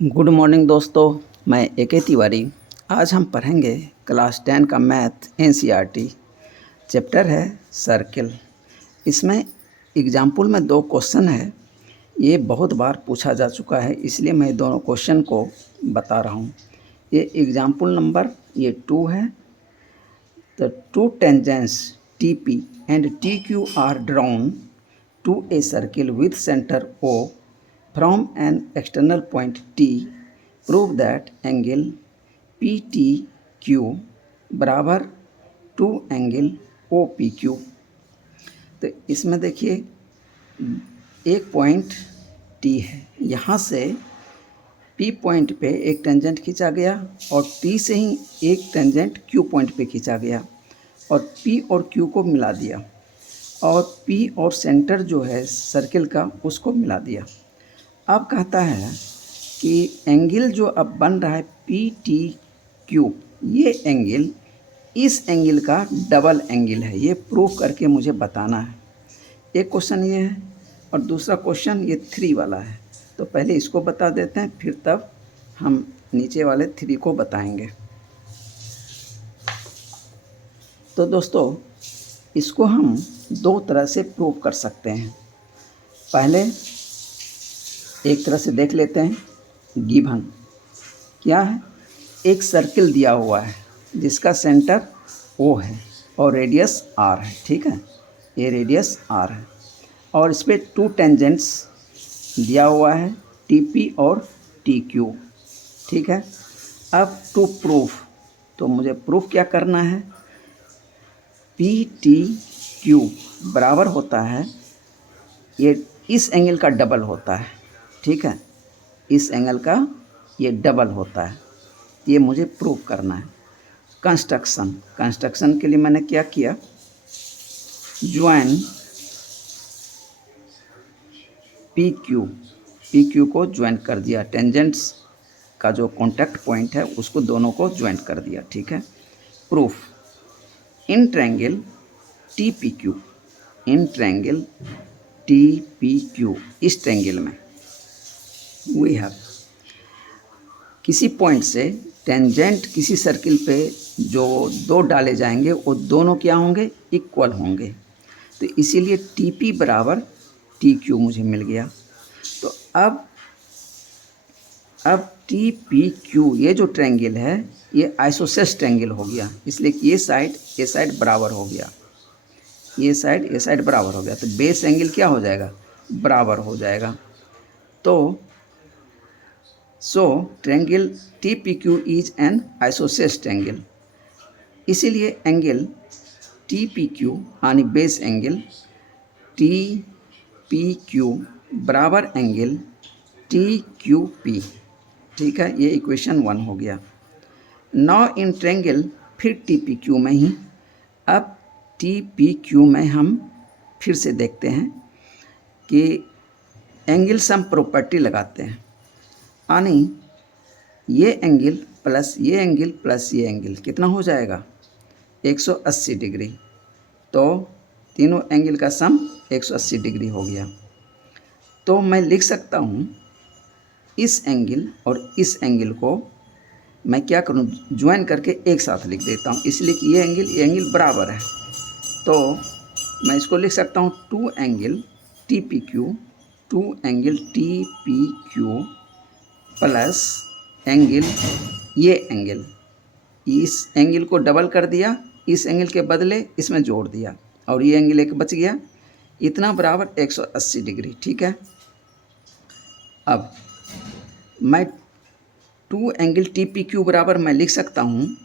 Good morning दोस्तों, मैं A K. Tiwari. आज हम पढ़ेंगे क्लास 10 का मैथ एनसीईआरटी। चैप्टर है सर्किल। इसमें एग्जाम्पल में 2 क्वेश्चन है। ये बहुत बार पूछा जा चुका है, इसलिए मैं दोनों क्वेश्चन को बता रहा हूँ। ये एग्जाम्पल नंबर 2 है। The two tangents TP and TQ are drawn to a circle with center O from an external point T. Prove that angle PTQ बराबर टू एंगल OPQ। तो इसमें देखिए एक पॉइंट T है, यहाँ से P पॉइंट पे एक टेंजेंट खींचा गया और T से ही एक टेंजेंट Q पॉइंट पे खींचा गया और P और Q को मिला दिया और P और सेंटर जो है सर्किल का उसको मिला दिया। अब कहता है कि एंगल जो अब बन रहा है PTQ, ये एंगल इस एंगल का डबल एंगल है। ये प्रूफ करके मुझे बताना है। एक क्वेश्चन ये है और दूसरा क्वेश्चन ये 3 वाला है। तो पहले इसको बता देते हैं, फिर तब हम नीचे वाले 3 को बताएंगे। तो दोस्तों, इसको हम 2 तरह से प्रूव कर सकते हैं। पहले एक तरह से देख लेते हैं। गिवन क्या है? एक सर्किल दिया हुआ है जिसका सेंटर O है और रेडियस R है। ठीक है, ये रेडियस R है और इस पर 2 टेंजेंट्स दिया हुआ है TP और TQ। ठीक है, अब टू प्रूफ, तो मुझे प्रूफ क्या करना है? PTQ बराबर होता है, ये इस एंगल का डबल होता है। ठीक है, इस एंगल का ये डबल होता है। ये मुझे प्रूव करना है। कंस्ट्रक्शन के लिए मैंने क्या किया? ज्वाइन PQ को ज्वाइन कर दिया। टेंजेंट्स का जो कॉन्टैक्ट पॉइंट है उसको दोनों को ज्वाइन कर दिया। ठीक है, proof in triangle TPQ, in triangle TPQ, इस ट्रायंगल में वी हैव किसी पॉइंट से टेंजेंट किसी सर्किल पे जो 2 डाले जाएंगे वो दोनों क्या होंगे? इक्वल होंगे। तो इसीलिए TP बराबर TQ मुझे मिल गया। तो अब TPQ ये जो ट्रायंगल है ये आइसोसेलेस ट्रायंगल हो गया, इसलिए कि ये साइड बराबर हो गया, ये साइड बराबर हो गया। तो बेस एंगल क्या हो जाएगा? बराबर हो जाएगा। तो triangle TPQ is an isosceles triangle. इसीलिए एंगल TPQ यानी बेस एंगल TPQ बराबर एंगल TQP। ठीक है, ये इक्वेशन 1 हो गया। नाउ इन ट्रायंगल फिर TPQ में ही, अब TPQ में हम फिर से देखते हैं कि एंगल सम प्रॉपर्टी लगाते हैं, यानी ये एंगल प्लस ये एंगल प्लस ये एंगल कितना हो जाएगा? 180 डिग्री। तो तीनों एंगल का सम 180 डिग्री हो गया। तो मैं लिख सकता हूँ इस एंगल और इस एंगल को मैं क्या करूँ? ज्वाइन करके एक साथ लिख देता हूँ, इसलिए कि ये एंगल बराबर है। तो मैं इसको लिख सकता हूँ 2 angle TPQ, 2 angle TPQ plus angle, ये एंगल, इस एंगल को डबल कर दिया, इस एंगल के बदले इसमें जोड़ दिया और ये एंगल एक बच गया, इतना बराबर 180 डिग्री। ठीक है, अब मैं 2 एंगल TPQ बराबर मैं लिख सकता हूँ,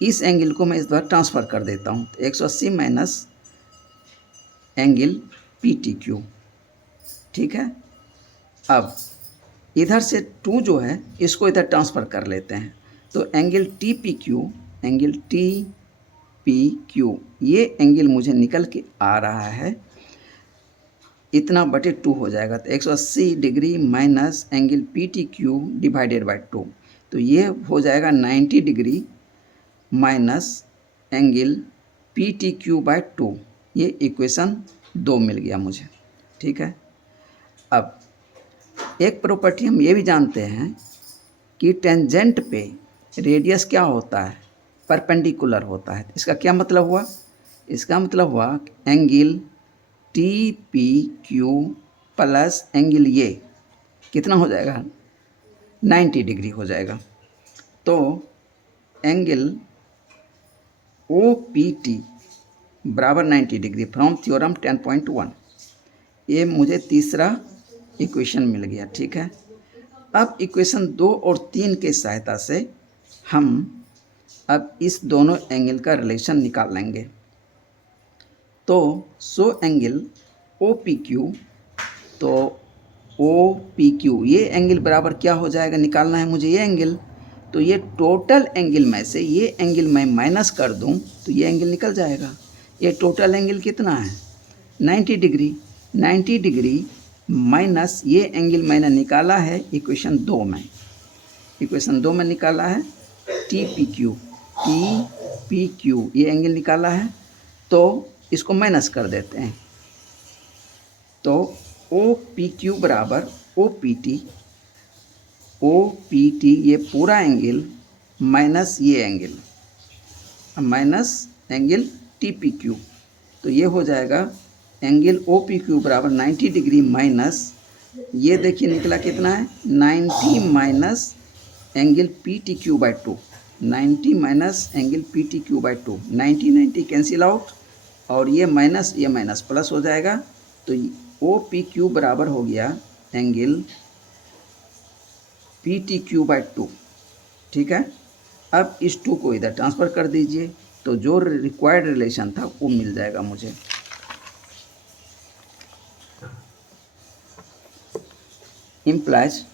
इस एंगल को मैं इस बार ट्रांसफ़र कर देता हूँ। तो 180 माइनस एंगल PTQ। ठीक है, अब इधर से 2 जो है इसको इधर ट्रांसफ़र कर लेते हैं। तो एंगल TPQ, एंगल TPQ, ये एंगल मुझे निकल के आ रहा है इतना बटे 2 हो जाएगा। तो 180 degree minus angle PTQ divided by 2, तो ये हो जाएगा 90 degree minus angle PTQ by 2। ये इक्वेशन 2 मिल गया मुझे। ठीक है, अब एक प्रॉपर्टी हम ये भी जानते हैं कि टेंजेंट पे रेडियस क्या होता है, परपेंडिकुलर होता है। इसका क्या मतलब हुआ? इसका मतलब हुआ angle T P Q plus angle ये कितना हो जाएगा, 90 डिग्री हो जाएगा। तो एंगल ओ पी टी बराबर 90 डिग्री फ्रॉम थ्योरम 10.1। ये मुझे तीसरा इक्वेशन मिल गया। ठीक है, अब इक्वेशन 2 और 3 के सहायता से हम अब इस दोनों एंगल का रिलेशन निकाल लेंगे। तो so angle O P Q, तो ओ पी क्यू ये एंगल बराबर क्या हो जाएगा, निकालना है मुझे ये एंगल। तो ये टोटल एंगल में से ये एंगल मैं माइनस कर दूं तो ये एंगल निकल जाएगा। ये टोटल एंगल कितना है, 90 डिग्री। 90 डिग्री माइनस ये एंगल मैंने निकाला है इक्वेशन 2 में, इक्वेशन 2 में निकाला है टी पी क्यू, ये एंगल निकाला है। तो इसको माइनस कर देते हैं। तो ओ पी क्यू बराबर ओ पी टी ये पूरा एंगल माइनस ये angle, minus angle T P Q. तो ये हो जाएगा एंगल ओ पी क्यू बराबर 90 डिग्री माइनस ये देखिए निकला कितना है, 90 minus angle P T Q by 2, 90 minus angle P T Q by 2, 90 cancel out और ये माइनस प्लस हो जाएगा। तो ओ पी क्यू बराबर हो गया angle P T Q by 2। ठीक है, अब इस 2 को इधर ट्रांसफ़र कर दीजिए तो जो रिक्वायर्ड रिलेशन था वो मिल जाएगा मुझे। इम्प्लाइज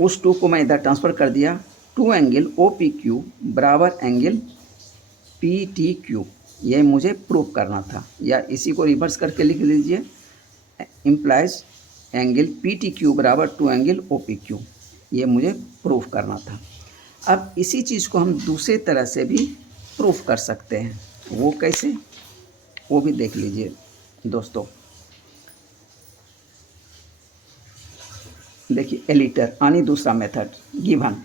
उस 2 को मैं इधर ट्रांसफ़र कर दिया, 2 एंगल ओ पी क्यू बराबर एंगल पी टी क्यू, ये मुझे प्रूव करना था, या इसी को रिवर्स करके लिख लीजिए, implies angle P T Q बराबर 2 एंगल ओ पी क्यू, ये मुझे प्रूफ करना था। अब इसी चीज़ को हम दूसरे तरह से भी प्रूफ कर सकते हैं, वो कैसे, वो भी देख लीजिए दोस्तों। देखिए एलिटर आनी दूसरा method, given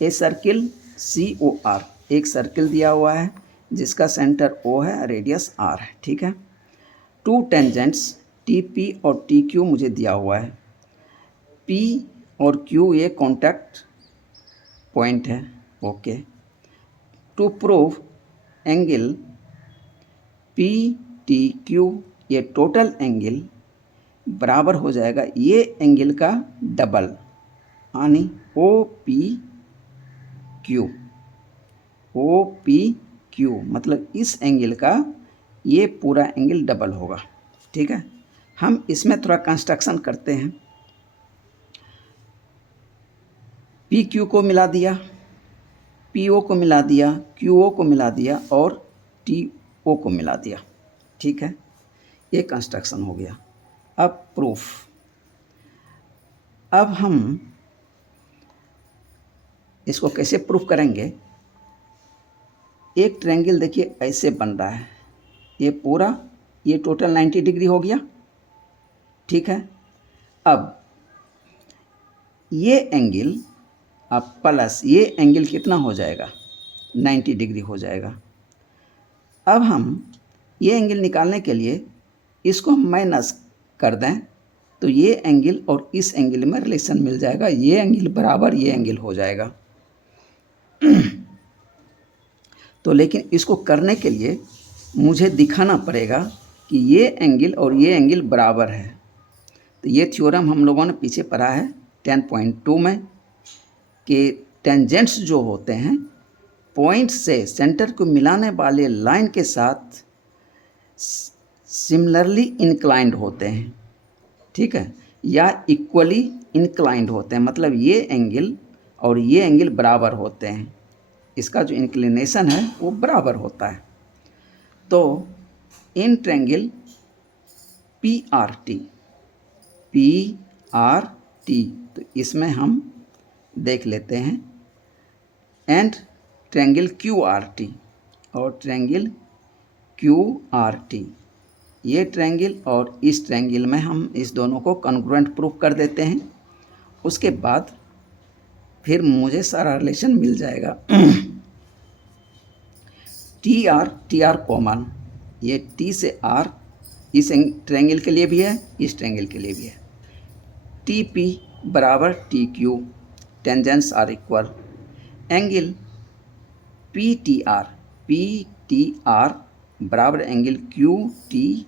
a circle C O R, एक सर्किल दिया हुआ है जिसका सेंटर ओ है, रेडियस आर है। ठीक है, 2 टेंजेंट्स टी पी और टी क्यू मुझे दिया हुआ है, पी और क्यू ये कॉन्टैक्ट पॉइंट है। Okay, to prove angle P T Q ये टोटल एंगल बराबर हो जाएगा ये एंगल का डबल, यानी ओ पी क्यू, मतलब इस एंगल का ये पूरा एंगल डबल होगा। ठीक है, हम इसमें थोड़ा कंस्ट्रक्शन करते हैं। पी क्यू को मिला दिया, पी ओ को मिला दिया, क्यू ओ को मिला दिया और टी ओ को मिला दिया। ठीक है, ये कंस्ट्रक्शन हो गया। अब प्रूफ, अब हम इसको कैसे प्रूफ करेंगे। एक ट्रायंगल देखिए ऐसे बन रहा है, ये पूरा ये टोटल 90 डिग्री हो गया। ठीक है, अब ये एंगल अब प्लस ये एंगल कितना हो जाएगा, 90 डिग्री हो जाएगा। अब हम ये एंगल निकालने के लिए इसको हम माइनस कर दें तो ये एंगल और इस एंगल में रिलेशन मिल जाएगा, ये एंगल बराबर ये एंगल हो जाएगा। तो लेकिन इसको करने के लिए मुझे दिखाना पड़ेगा कि ये एंगल और ये एंगल बराबर है। तो ये थ्योरम हम लोगों ने पीछे पढ़ा है 10.2 में कि टेंजेंट्स जो होते हैं पॉइंट से सेंटर को मिलाने वाले लाइन के साथ सिमिलरली इंक्लाइंड होते हैं। ठीक है, या इक्वली इंक्लाइंड होते हैं, मतलब ये एंगल और ये एंगल बराबर होते हैं, इसका जो इंक्लिनेशन है वो बराबर होता है। तो in triangle P R T, तो इसमें हम देख लेते हैं, and triangle Q R T और ट्रायंगल क्यू आर टी, ये ट्रायंगल और इस ट्रायंगल में हम इस दोनों को कॉन्ग्रुएंट प्रूफ कर देते हैं। उसके बाद फिर मुझे सारा रिलेशन मिल जाएगा। टी आर कॉमन, ये टी से आर इस ट्रायंगल के लिए भी है, इस ट्रायंगल के लिए भी है। टी पी बराबर T Q, tangents are equal. Angle P T R बराबर angle Q T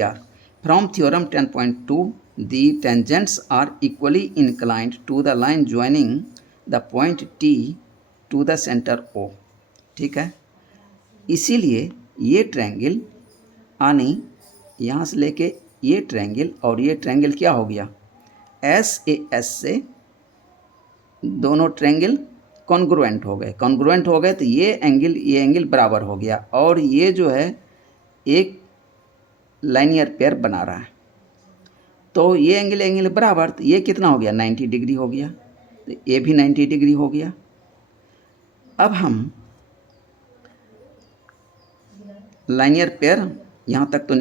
R. From theorem 10.2 the tangents are equally inclined to the line joining the point T to the center O। ठीक है, इसीलिए ये triangle आनी यहाँ से लेके ये ट्रायंगल और ये ट्रायंगल क्या हो गया, एस ए एस से दोनों ट्रायंगल कॉन्ग्रुएंट हो गए। कॉन्ग्रुएंट हो गए तो ये एंगल बराबर हो गया, और ये जो है एक लाइनियर पेयर बना रहा है। तो ये एंगल बराबर, तो ये कितना हो गया, 90 डिग्री हो गया, तो ये भी 90 डिग्री हो गया। अब हम लाइनियर पेयर यहाँ तक तो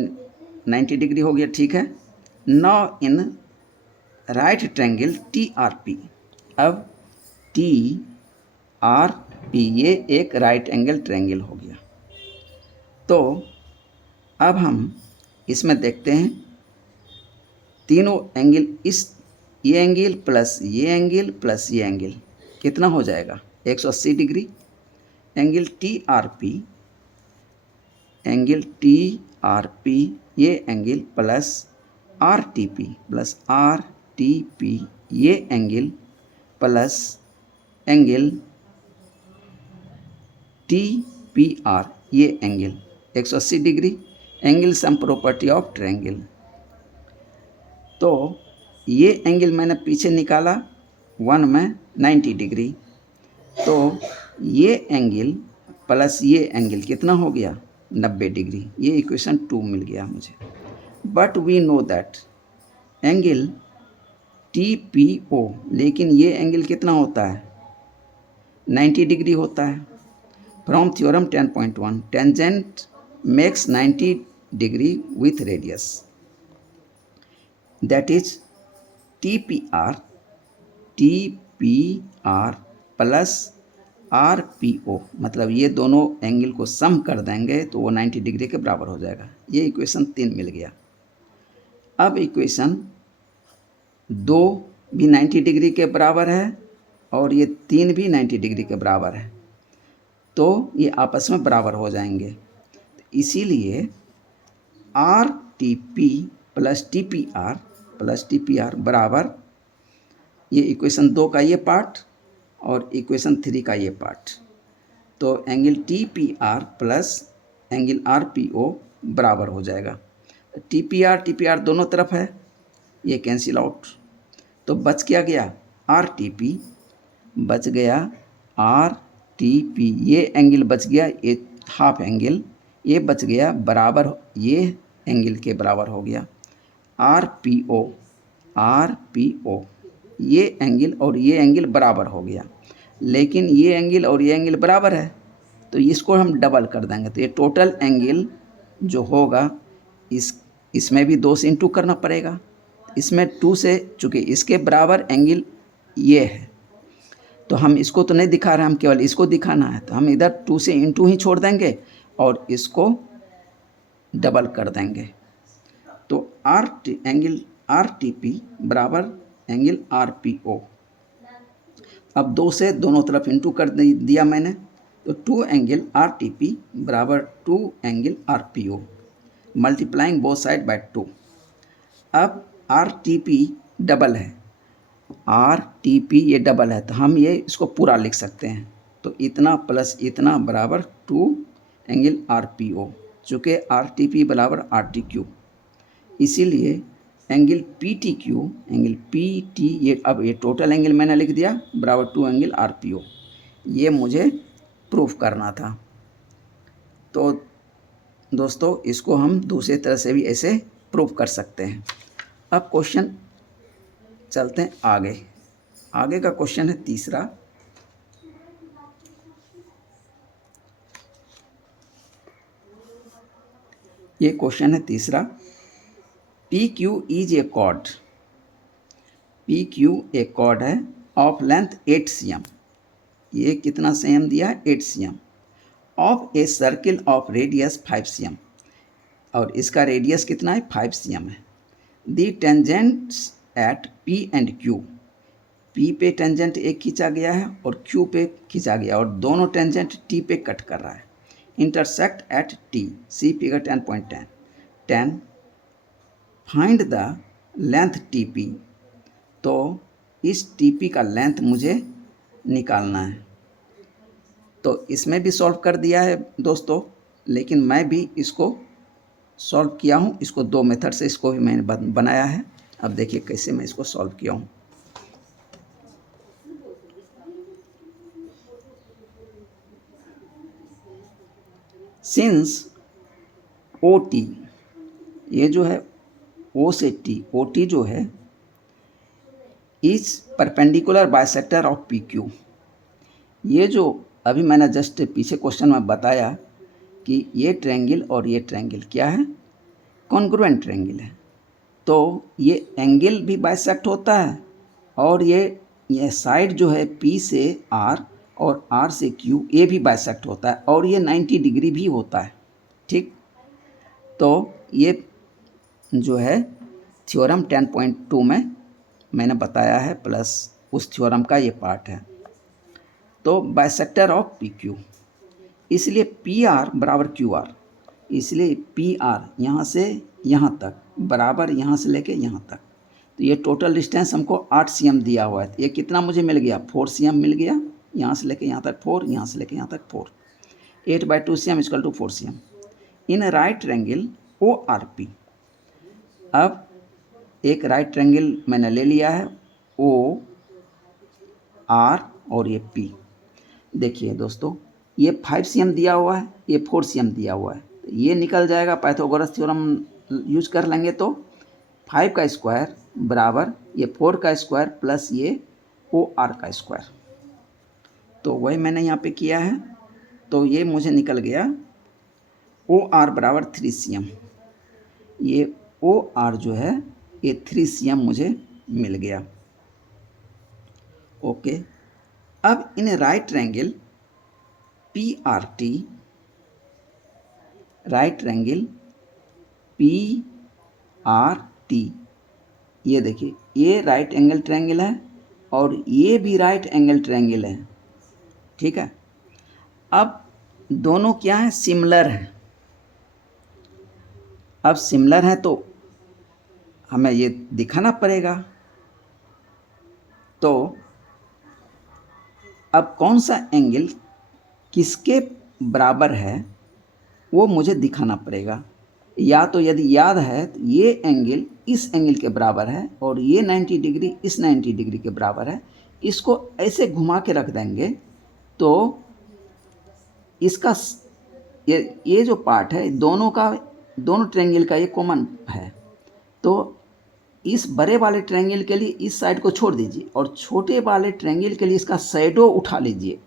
90 डिग्री हो गया, ठीक है। Now in right triangle T R P, अब टी आर पी ये एक राइट एंगल ट्रायंगल हो गया। तो अब हम इसमें देखते हैं तीनों एंगल, ये एंगल प्लस ये एंगल प्लस ये एंगल कितना हो जाएगा, 180 degree. Angle T R P ये angle plus R T P ये angle plus angle T P R ये angle 180 degree. Angle sum property of triangle. तो ये एंगल मैंने पीछे निकाला 1 में 90 डिग्री, तो ये एंगल प्लस ये एंगल कितना हो गया, 90 डिग्री। ये इक्वेशन 2 मिल गया मुझे। But we know that angle T P O, लेकिन ये एंगल कितना होता है, 90 डिग्री होता है। From theorem 10.1 tangent makes 90 degree with radius, that is T P R plus R P O, मतलब ये दोनों एंगल को सम कर देंगे तो वो 90 डिग्री के बराबर हो जाएगा। ये इक्वेशन 3 मिल गया। अब इक्वेशन 2 भी 90 डिग्री के बराबर है और ये 3 भी 90 डिग्री के बराबर है, तो ये आपस में बराबर हो जाएंगे। इसीलिए are T P plus T P are बराबर ये इक्वेशन 2 का ये पार्ट और इक्वेशन 3 का ये पार्ट, तो angle T P R plus angle R P O बराबर हो जाएगा। टी पी आर दोनों तरफ है, ये कैंसिल आउट, तो बच क्या गया, आर टी पी बच गया, आर टी पी ये एंगल बच गया, ये हाफ एंगल ये बच गया बराबर, ये एंगल के बराबर हो गया। आर पी ओ ये एंगल और ये एंगल बराबर हो गया, लेकिन ये एंगल और ये एंगल बराबर है तो इसको हम डबल कर देंगे, तो ये टोटल एंगल जो होगा इसमें भी 2 से इंटू करना पड़ेगा। इसमें 2 से, चूँकि इसके बराबर एंगल ये है तो हम इसको तो नहीं दिखा रहे, हम केवल इसको दिखाना है, तो हम इधर 2 से इंटू ही छोड़ देंगे और इसको डबल कर देंगे। तो एंगल आर टी पी बराबर एंगल आर पी ओ। अब 2 से दोनों तरफ इंटू कर दिया मैंने, तो 2 एंगल आर टी पी बराबर 2 angle R P O, multiplying both side by 2। अब आर टी पी डबल है, आर टी पी ये डबल है, तो हम ये इसको पूरा लिख सकते हैं, तो इतना प्लस इतना बराबर 2 एंगल आर पी ओ, चूँकि आर टी पी बराबर आर टी क्यू, इसीलिए एंगल पी टी ये, अब ये टोटल एंगल मैंने लिख दिया बराबर 2 एंगल आर पी ओ, ये मुझे प्रूफ करना था। तो दोस्तों इसको हम दूसरे तरह से भी ऐसे प्रूफ कर सकते हैं। अब क्वेश्चन चलते हैं आगे का क्वेश्चन है तीसरा। ये क्वेश्चन है तीसरा। P Q is a chord, P Q एक कॉर्ड है ऑफ लेंथ 8 cm, ये कितना cm दिया है 8 cm, of a circle of radius 5 cm, और इसका रेडियस कितना है 5 cm है। The tangents at P and Q, P पे टेंजेंट एक खींचा गया है और Q पे खींचा गया और दोनों टेंजेंट T पे कट कर रहा है। Intersect at T, see figure 10.10। 10 find the length TP, तो इस TP का लेंथ मुझे निकालना है। तो इसमें भी सॉल्व कर दिया है दोस्तों, लेकिन मैं भी इसको सॉल्व किया हूँ, इसको दो मेथड से इसको भी मैंने बनाया है। अब देखिए कैसे मैं इसको सॉल्व किया हूँ। सिंस OT, ये जो है O से T, OT जो है is perpendicular bisector of PQ, ये जो अभी मैंने जस्ट पीछे क्वेश्चन में बताया कि ये ट्रायंगल और ये ट्रायंगल क्या है, कॉन्ग्रुएंट ट्रायंगल है। तो ये एंगल भी बाइसेक्ट होता है और ये साइड जो है P से R और R से Q, ये भी बाइसेक्ट होता है और ये 90 डिग्री भी होता है। ठीक, तो ये जो है थ्योरम 10.2 में मैंने बताया है, प्लस उस थ्योरम का ये पार्ट है। तो बाइसेक्टर ऑफ PQ, इसलिए PR बराबर QR, इसलिए PR यहाँ से यहाँ तक बराबर यहाँ से लेके यहाँ तक। तो ये टोटल डिस्टेंस हमको 8 cm दिया हुआ है। ये कितना मुझे मिल गया 4 cm मिल गया, यहाँ से लेके यहाँ तक 4, यहाँ से लेके यहाँ तक 4, 8/2 cm equal to 4 cm। In right triangle ORP, अब एक राइट ट्रायंगल मैंने ले लिया है OR और ये P। देखिए दोस्तों, ये 5 cm दिया हुआ है, ये 4 cm दिया हुआ है, तो ये निकल जाएगा, पाइथागोरस थ्योरम यूज कर लेंगे तो 5 का स्क्वायर बराबर ये 4 का स्क्वायर प्लस ये OR का स्क्वायर। तो वही मैंने यहाँ पे किया है। तो ये मुझे निकल गया OR बराबर 3 cm, ये OR जो है ये 3 cm मुझे मिल गया। ओके, अब इन right triangle PRT, right triangle PRT, ये देखिए ये राइट एंगल ट्रायंगल है और ये भी राइट एंगल ट्रायंगल है। ठीक है, अब दोनों क्या है सिमिलर है। अब सिमिलर है तो हमें ये दिखाना पड़ेगा। तो अब कौन सा एंगल किसके बराबर है वो मुझे दिखाना पड़ेगा। या तो यदि याद है तो ये एंगल इस एंगल के बराबर है और ये 90 डिग्री इस 90 डिग्री के बराबर है, इसको ऐसे घुमा के रख देंगे तो इसका ये जो पार्ट है दोनों ट्रायंगल का ये कॉमन है। तो इस बड़े वाले ट्रायंगल के लिए इस साइड को छोड़ दीजिए और छोटे वाले ट्रायंगल के लिए इसका शैडो उठा लीजिए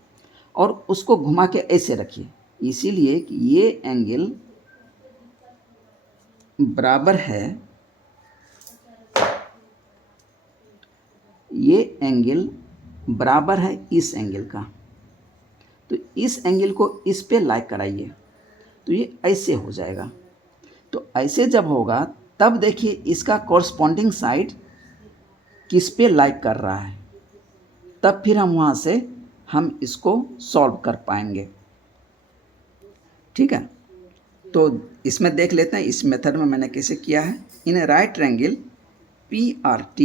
और उसको घुमा के ऐसे रखिए। इसीलिए कि ये एंगल बराबर है, ये एंगल बराबर है इस एंगल का। तो इस एंगल को इस पे लाइक कराइए तो ये ऐसे हो जाएगा। तो ऐसे जब होगा तब देखिए इसका कॉरस्पॉन्डिंग साइड किस पे लाइक कर रहा है, तब फिर हम इसको सॉल्व कर पाएंगे। ठीक है, तो इसमें देख लेते हैं इस मेथड में मैंने कैसे किया है। इन राइट ट्रायंगल PRT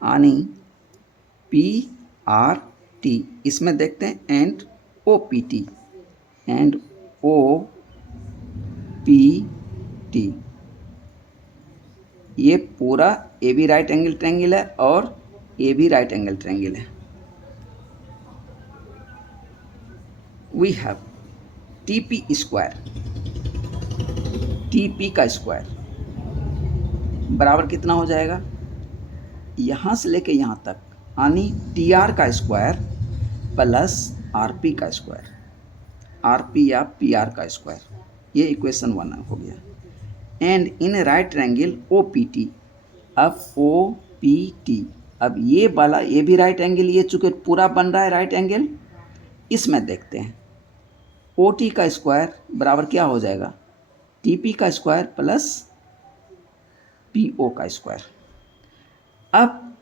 यानी PRT, इसमें देखते हैं एंड OPT, एंड OPT, ये पूरा AB राइट एंगल ट्रायंगल है और AB राइट एंगल ट्रायंगल है। We have TP square, TP का स्क्वायर बराबर कितना हो जाएगा, यहाँ से लेके यहाँ तक यानी TR का स्क्वायर प्लस RP का स्क्वायर, RP या PR का स्क्वायर। ये इक्वेशन 1 हो गया। And in right triangle OPT, अब OPT अब ये वाला ये भी राइट एंगल, ये चूँकि पूरा बन रहा है राइट एंगल, इसमें देखते हैं ओ टी का स्क्वायर बराबर क्या हो जाएगा, टी पी का स्क्वायर प्लस पी ओ का स्क्वायर। अब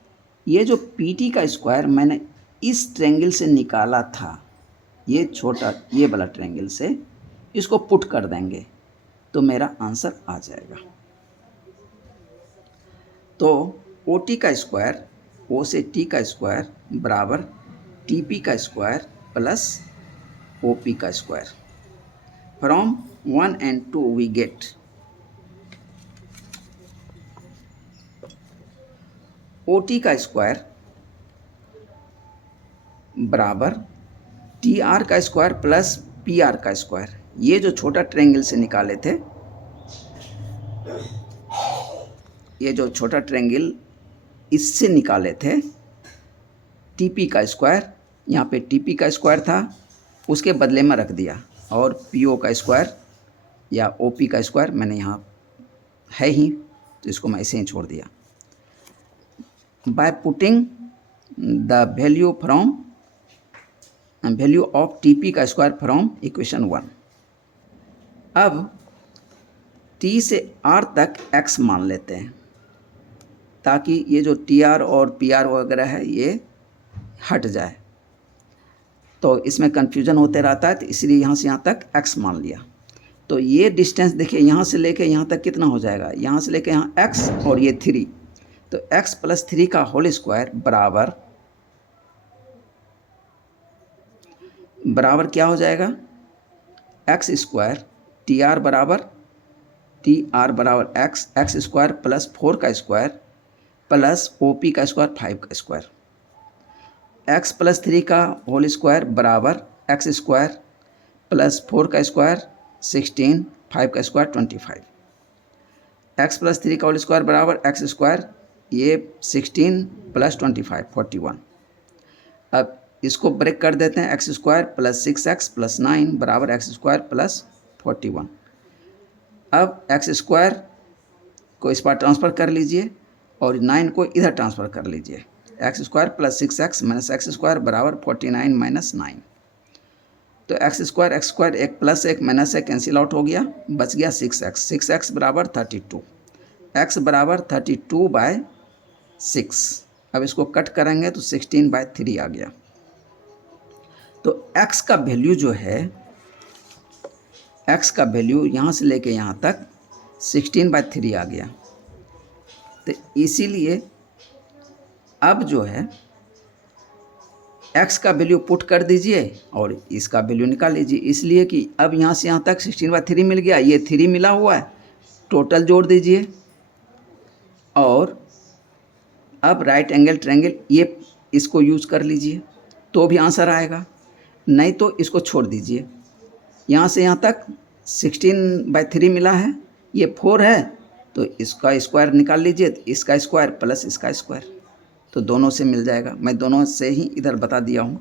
ये जो पी टी का स्क्वायर मैंने इस ट्रेंगल से निकाला था, ये छोटा ये वाला ट्रेंगल से, इसको पुट कर देंगे तो मेरा आंसर आ जाएगा। तो ओ टी का स्क्वायर, ओ से टी का स्क्वायर बराबर टी पी का स्क्वायर प्लस ओ पी का square. From 1 and 2 we get O T का स्क्वायर बराबर टी आर का स्क्वायर प्लस पी आर का स्क्वायर। ये जो छोटा ट्रायंगल से निकाले थे, ये जो छोटा ट्रायंगल इससे निकाले थे, टी पी का स्क्वायर, यहाँ पे टी पी का स्क्वायर था, उसके बदले में रख दिया, और पी ओ का स्क्वायर या ओ पी का स्क्वायर मैंने यहाँ है ही, तो इसको मैं ऐसे ही छोड़ दिया। By putting the value of T P का स्क्वायर फ्रॉम इक्वेशन 1। अब टी से आर तक एक्स मान लेते हैं, ताकि ये जो टी आर और पी आर वगैरह है ये हट जाए। तो इसमें कन्फ्यूजन होते रहता है, तो इसलिए यहाँ से यहाँ तक x मान लिया। तो ये डिस्टेंस देखिए, यहाँ से लेके यहाँ तक कितना हो जाएगा, यहाँ से लेके यहाँ x और ये 3, तो x + 3 का होल स्क्वायर बराबर क्या हो जाएगा, x स्क्वायर टी आर बराबर x स्क्वायर प्लस 4 का स्क्वायर प्लस ओ पी का स्क्वायर 5 का स्क्वायर। x + 3 का होल स्क्वायर बराबर x स्क्वायर प्लस 4 का स्क्वायर 16, 5 का स्क्वायर 25। x + 3 का होल स्क्वायर बराबर x स्क्वायर, ये 16 + 25 41। अब इसको ब्रेक कर देते हैं, x square plus 6x plus 9 बराबर x स्क्वायर प्लस 41। अब x स्क्वायर को इस पर ट्रांसफ़र कर लीजिए और 9 को इधर ट्रांसफ़र कर लीजिए। X square plus 6x minus x square बराबर 49 माइनस 9। तो एक्स स्क्वायर एक प्लस एक माइनस एक कैंसिल आउट हो गया, बच गया 6x बराबर 32। x बराबर 32/6। अब इसको कट करेंगे तो 16/3 आ गया। तो x का वैल्यू जो है, x का वैल्यू यहाँ से लेके यहाँ तक 16/3 आ गया। तो इसीलिए अब जो है x का वैल्यू पुट कर दीजिए और इसका वैल्यू निकाल लीजिए, इसलिए कि अब यहाँ से यहाँ तक 16/3 मिल गया, ये 3 मिला हुआ है, टोटल जोड़ दीजिए और अब राइट एंगल ट्रायंगल ये इसको यूज़ कर लीजिए तो भी आंसर आएगा, नहीं तो इसको छोड़ दीजिए। यहाँ से यहाँ तक 16/3 मिला है, ये 4 है, तो इसका स्क्वायर निकाल लीजिए, तो इसका स्क्वायर प्लस इसका स्क्वायर, तो दोनों से मिल जाएगा। मैं दोनों से ही इधर बता दिया हूँ।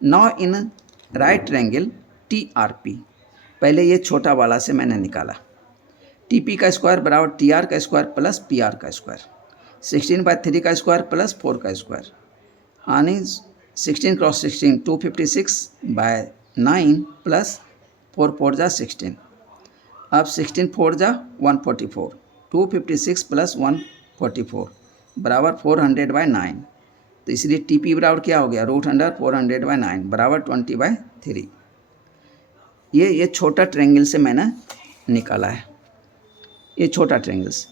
Now in right triangle TRP, पहले ये छोटा वाला से मैंने निकाला, TP का स्क्वायर बराबर TR का स्क्वायर प्लस PR का स्क्वायर, 16/3 का स्क्वायर प्लस 4 का स्क्वायर, यानी 16 × 16 256/9 प्लस 4 4 जा 16। अब 16 4 जा 144, 256 प्लस 144 बराबर 400/9। तो इसलिए TP बराबर क्या हो गया, √400/9 बराबर 20/3। ये छोटा ट्रायंगल से मैंने निकाला है, ये छोटा ट्रायंगल से,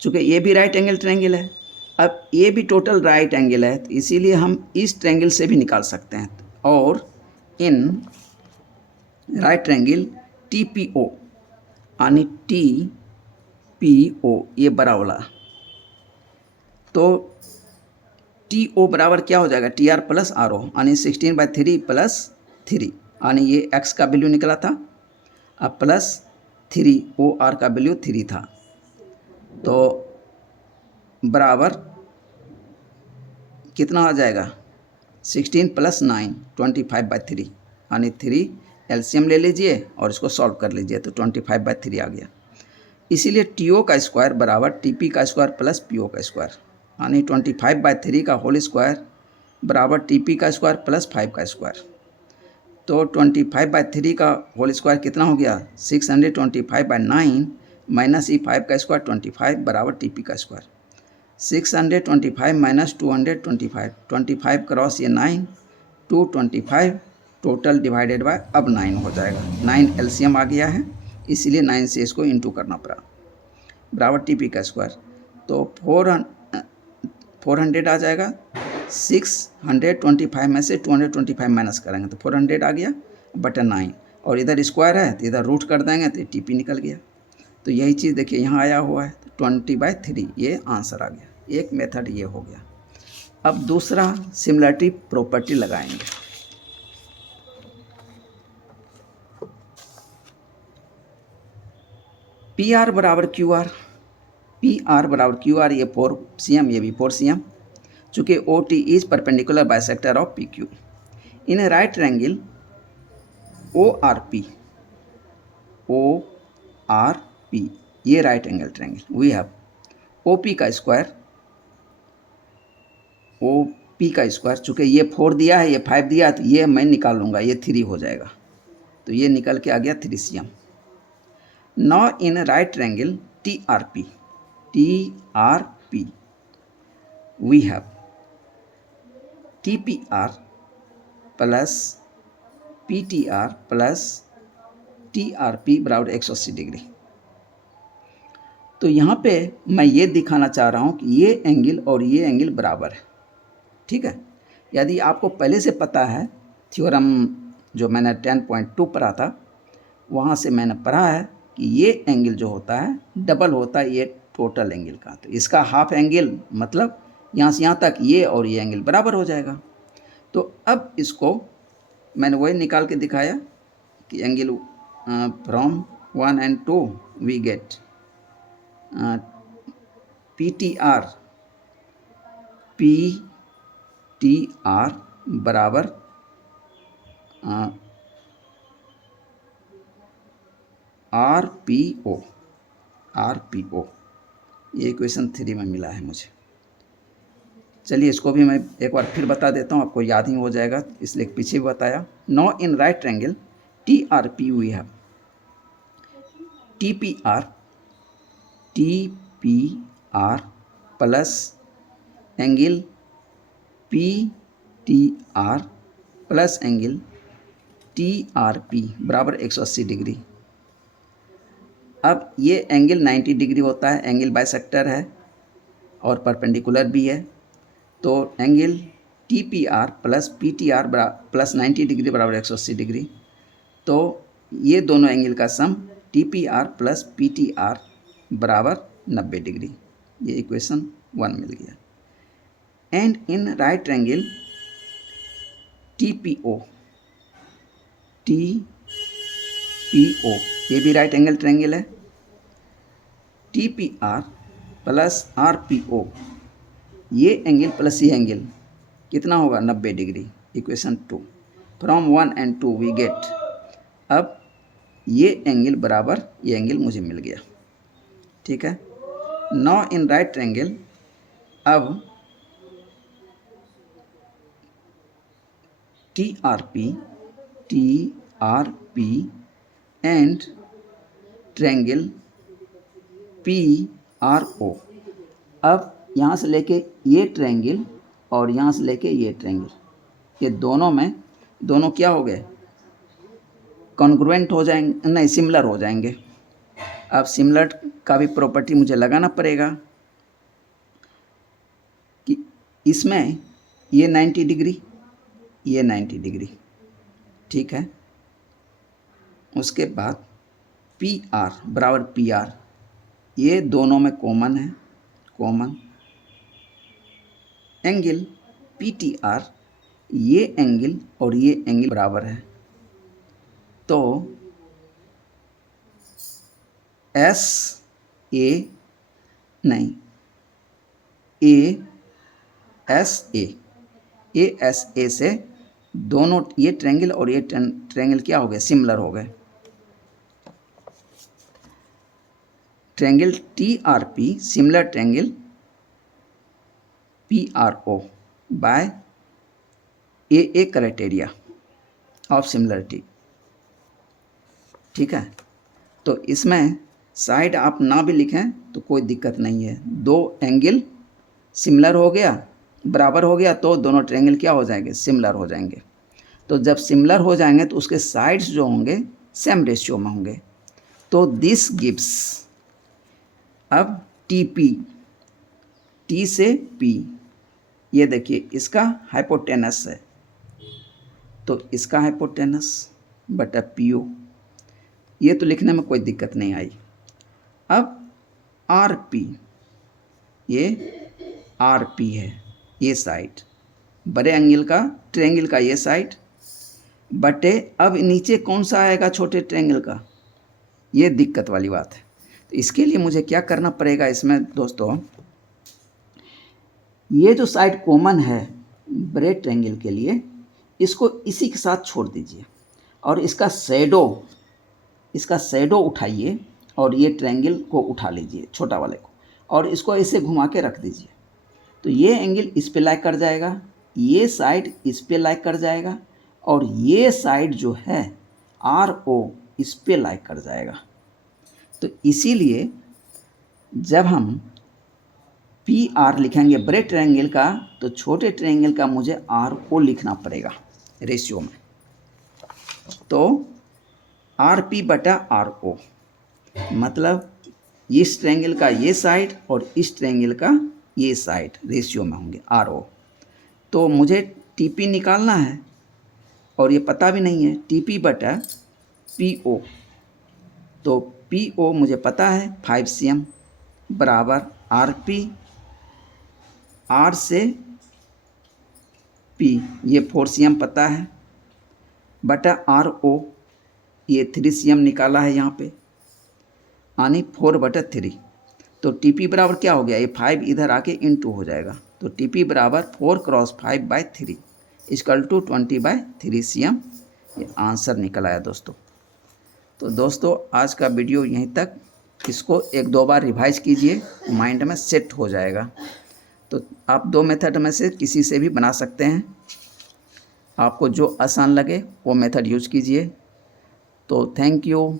चूँकि ये भी राइट एंगल ट्रायंगल है, अब ये भी टोटल राइट एंगल है, तो इसीलिए हम इस ट्रायंगल से भी निकाल सकते हैं। और इन राइट ट्रायंगल TPO यानी TPO ये बड़ा वाला, तो TO बराबर क्या हो जाएगा, TR प्लस RO यानी 16/3 प्लस 3, यानी ये x का वैल्यू निकला था, अब प्लस 3 OR का वैल्यू 3 था, तो बराबर कितना आ जाएगा, 16 + 9 25/3, यानी 3 एलसीएम ले लीजिए और इसको सॉल्व कर लीजिए, तो 25/3 आ गया। इसीलिए TO का स्क्वायर बराबर TP का स्क्वायर प्लस PO का स्क्वायर, यानी 25/3 का होल स्क्वायर बराबर TP का स्क्वायर प्लस 5 का स्क्वायर। तो 25/3 का होल स्क्वायर कितना हो गया 625/9 माइनस ई 5 का स्क्वायर 25 बराबर TP का स्क्वायर। 625 माइनस 225, 25 क्रॉस ये 9, 225 टोटल डिवाइडेड बाय अब 9 हो जाएगा। 9 एलसीएम आ गया है, इसलिए 9 से इसको इंटू करना पड़ा बराबर TP का स्क्वायर। तो 400 आ जाएगा। 625 में से 225 माइनस करेंगे तो 400 आ गया बटा 9, और इधर स्क्वायर है तो इधर रूट कर देंगे तो TP निकल गया। तो यही चीज़ देखिए यहाँ आया हुआ है 20/3, ये आंसर आ गया। एक मेथड ये हो गया। अब दूसरा सिमिलरिटी प्रॉपर्टी लगाएंगे। PR बराबर QR, PR बराबर QR, ये 4cm ये भी 4cm, चूँकि OT is perpendicular bisector of PQ in a right triangle ORP, ORP ये right angle triangle we have OP का स्क्वायर, OP का स्क्वायर, चूँकि ये 4 दिया है ये 5 दिया है तो ये मैं निकाल लूँगा, ये 3 हो जाएगा, तो ये निकल के आ गया 3cm। Now in right triangle TRP, TRP we have TPR plus PTR plus TRP बराबर 180 डिग्री। तो यहाँ पे मैं ये दिखाना चाह रहा हूँ कि ये एंगल और ये एंगल बराबर है, ठीक है। यदि आपको पहले से पता है, थ्योरम जो मैंने 10.2 पढ़ा था वहाँ से मैंने पढ़ा है कि ये एंगल जो होता है डबल होता है ये टोटल एंगल का, तो इसका हाफ एंगल मतलब यहाँ से यहाँ तक ये और ये एंगल बराबर हो जाएगा। तो अब इसको मैंने वही निकाल के दिखाया कि angle from 1 and 2 we get PTR बराबर RPO, ये इक्वेशन 3 में मिला है मुझे। चलिए इसको भी मैं एक बार फिर बता देता हूँ, आपको याद ही हो जाएगा इसलिए पीछे भी बताया। Now in right triangle TRP we have TPR plus angle PTR plus angle TRP बराबर 180 डिग्री। अब ये एंगल 90 डिग्री होता है, एंगल बाइसेक्टर है और परपेंडिकुलर भी है, तो angle TPR plus PTR plus 90 degree बराबर 180 डिग्री। तो ये दोनों एंगल का सम TPR प्लस PTR बराबर 90 डिग्री, ये इक्वेशन 1 मिल गया। And in right triangle TPO, ये भी राइट एंगल ट्रायंगल है। TPR प्लस RPO, ये एंगल प्लस ये एंगल कितना होगा 90 degree, equation 2। From 1 and 2 we get, अब ये एंगल बराबर ये एंगल मुझे मिल गया, ठीक है। नाउ इन राइट ट्रायंगल अब TRP एंड ट्रायंगल PRO, अब यहाँ से लेके ये ट्रायंगल और यहाँ से लेके ये ट्रायंगल, ये दोनों में दोनों क्या हो गए कॉन्ग्रुएंट हो जाएंगे, नहीं सिमिलर हो जाएंगे। अब सिमिलर का भी प्रॉपर्टी मुझे लगाना पड़ेगा कि इसमें ये 90 डिग्री ये 90 डिग्री, ठीक है। उसके बाद PR बराबर PR, ये दोनों में कॉमन है, कॉमन एंगल PTR, ये एंगल और ये एंगल बराबर है, तो ASA से दोनों ये ट्रायंगल और ये ट्रायंगल क्या हो गए सिमिलर हो गए। Triangle TRP similar triangle PRO by AA criteria of similarity. ठीक है, तो इसमें साइड आप ना भी लिखें तो कोई दिक्कत नहीं है। दो एंगल सिमिलर हो गया, बराबर हो गया, तो दोनों ट्रायंगल क्या हो जाएंगे, सिमिलर हो जाएंगे। तो जब सिमिलर हो जाएंगे तो उसके साइड्स जो होंगे सेम रेशियो में होंगे। तो दिस गिव्स, अब TP, T से P, ये देखिए इसका हाइपोटेनस है, तो इसका हाइपोटेनस बटा PO, ये तो लिखने में कोई दिक्कत नहीं आई। अब RP, ये RP है, ये साइड बड़े एंगल का, ट्रायंगल का ये साइड बटे, अब नीचे कौन सा आएगा छोटे ट्रायंगल का, ये दिक्कत वाली बात है। तो इसके लिए मुझे क्या करना पड़ेगा इसमें दोस्तों, ये जो साइड कॉमन है बड़े ट्रायंगल के लिए, इसको इसी के साथ छोड़ दीजिए और इसका शैडो उठाइए और ये ट्रायंगल को उठा लीजिए छोटा वाले को, और इसको ऐसे घुमा के रख दीजिए। तो ये एंगल इस पे लाइक कर जाएगा, ये साइड इस पे लाइक कर जाएगा, और ये साइड जो है RO इस पे लाइक कर जाएगा। तो इसीलिए जब हम PR लिखेंगे बड़े ट्रायंगल का, तो छोटे ट्रायंगल का मुझे RO लिखना पड़ेगा रेशियो में। तो RP बटा RO, मतलब इस ट्रायंगल का ये साइड और इस ट्रायंगल का ये साइड रेशियो में होंगे RO। तो मुझे TP निकालना है और ये पता भी नहीं है, TP बटा PO। तो PO मुझे पता है 5 cm बराबर RP, R से P ये 4 cm पता है, बटा RO ये 3 cm निकाला है यहाँ पे, यानी 4/3। तो TP बराबर क्या हो गया, ये 5 इधर आके इनटू हो जाएगा। तो TP बराबर 4 क्रॉस 5/3 इक्वल टू 20/3 cm, ये आंसर निकल आया दोस्तों। तो दोस्तों आज का वीडियो यहीं तक, इसको 1-2 बार रिवाइज कीजिए, माइंड में सेट हो जाएगा। तो आप 2 मेथड में से किसी से भी बना सकते हैं, आपको जो आसान लगे वो मेथड यूज कीजिए। तो थैंक यू।